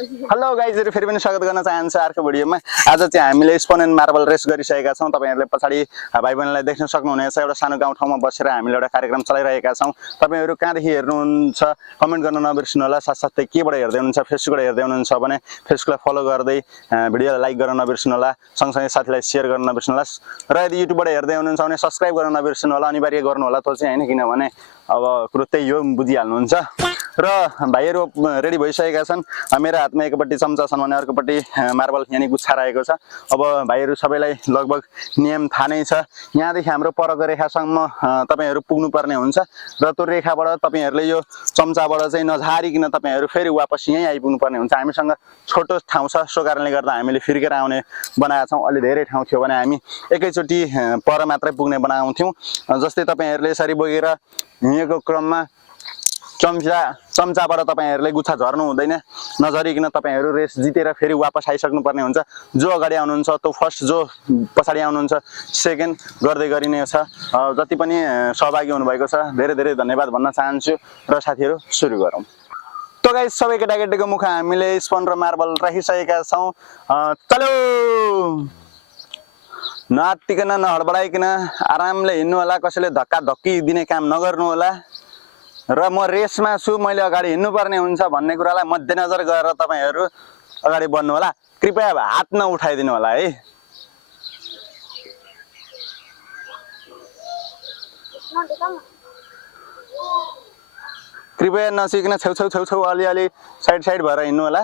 Hello गाइजहरु फेरि पनि स्वागत गर्न चाहन्छु अर्को भिडियोमा। आज चाहिँ हामीले स्पोन एन्ड मार्बल रेस गरिसकेका छौं। तपाईहरुले पछाडी भाइबहिनीलाई देख्न सक्नुहुनेछ। एउटा सानो गाउँ ठाउँमा बसेर हामीले एउटा कार्यक्रम चलाइरहेका छौं। तपाईहरु कहाँदेखि हेर्नुहुन्छ कमेन्ट गर्न नबिर्सनु होला। साथसाथै केबाट हेर्दै हुनुहुन्छ, फेसबुकबाट हेर्दै हुनुहुन्छ भने फेसबुकलाई फलो गर्दै भिडियोलाई लाइक गर्न नबिर्सनु होला। सँगसँगै साथीलाई शेयर गर्न नबिर्सनु होला र यदि युट्युबबाट हेर्दै हुनुहुन्छ भने सब्स्क्राइब गर्न नबिर्सनु होला। अनिवार्य गर्नु होला त्यो चाहिँ हैन, किनभने अब कुरो त्यही हो, बुझिहाल्नुहुन्छ। र भाइहरु रेडी भइसकेका छन्। मेरो हातमा एकपट्टि चम्चा छन् भने अर्कोपट्टि मार्बल यानी गुच्छा रहेको छ। अब भाइहरु सबैलाई लगभग नियम थाहा नै छ। यहाँदेखि हाम्रो परको रेखासम्म तपाईहरु पुग्नु पर्ने हुन्छ र त्यो रेखाबाट तपाईहरुले यो चम्चाबाट चाहिँ नझारिकिन तपाईहरु फेरि वापस यही आइपुग्नु पर्ने हुन्छ। हामीसँग छोटो ठाउँ छ, सो कारणले गर्दा हामीले फिर्केर आउने बनाएका छौं। अलि धेरै ठाउँ थियो भने हामी एकैचोटी पर मात्रै पुग्ने बनाउँथ्यौं। जस्तै तपाईहरुले यसरी बोकेर हिँडेको क्रममा चम्चाबाट तपाईहरुले गुच्छा झर्नु हुँदैन। नझरिकिन तपाईहरु रेस जितेर फेरि वापस आइसक्नु पर्ने हुन्छ। जो अगाडि आउनुहुन्छ त्यो फर्स्ट, जो पछाडी आउनुहुन्छ सेकेन्ड गर्दै गरिने छ। जति पनि सहभागी हुनुभएको छ धेरै धेरै धन्यवाद भन्न चाहन्छु। र साथीहरु सुरु गरौँ। तो गाइस सबै केटाकेटीको मुख हामीले स्पोन र मार्बल राखिसकेका छौं। चलो नआत्तिकन नहडबडाइकन आरामले हिँड्नु होला। कसैले धक्का धक्की दिने काम नगर्नु होला। र म रेसमा छु, मैले अगाडि हिँड्नु पर्ने हुन्छ भन्ने कुरालाई मध्यनजर गरेर तपाईहरु अगाडि बढ्नु होला। कृपया हात नउठाइदिनु होला है। कृपया नसिकिन छेउ अलि साइड भएर हिँड्नु होला।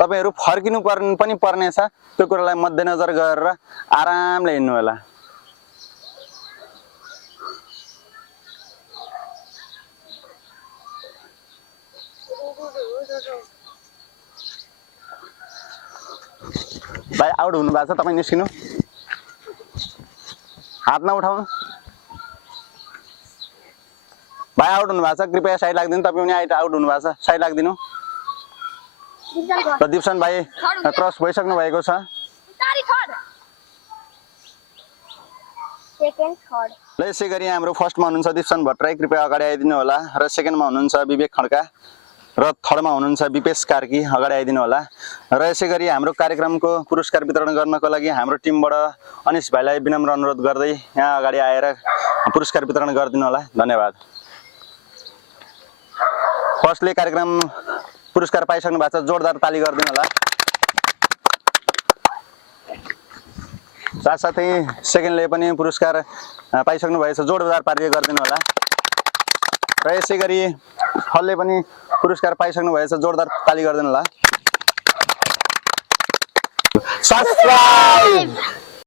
तपाईहरु फर्किनु पनि पर्ने छ, त्यो कुरालाई मध्यनजर गरेर आरामले हिँड्नु होला। भाइ आउट हुनु भएको छ, तपाई निस्किनु। हात नउठाउनु। भाइ आउट हुनु भएको छ, कृपया साइड लाग्दिनु। तपाई पनि आउट हुनु भएको छ, साइड लाग्दिनु। र दिप्सन भाइ क्रस भइसक्नु भएको छ। ल यसै गरी हाम्रो फर्स्टमा हुनुहुन्छ दिप्सन भट्टराई, कृपया अगाडि आइदिनु होला। र सेकेन्डमा हुनुहुन्छ विवेक खड्का र थर्डमा हुनुहुन्छ विपेश कार्की, अगाडि आइदिनु होला। र यसै गरी हाम्रो कार्यक्रमको पुरस्कार वितरण गर्नको लागि हाम्रो टिमबाट अनिश भाइलाई विनम्र अनुरोध गर्दै यहाँ अगाडि आएर पुरस्कार वितरण गरिदिनु होला। धन्यवाद। फर्स्टले कार्यक्रम पुरस्कार पाइसक्नु भएको छ, जोरदार ताली गरिदिनु होला। साथसाथै सेकेन्डले पनि पुरस्कार पाइसक्नु भएको छ, जोरदार पारेर गरिदिनु होला। र यसै गरी थर्डले पनि पुरस्कार पाइसक्नु भएको छ, जोरदार ताली गरिदिनु होला। सब्स्क्राइब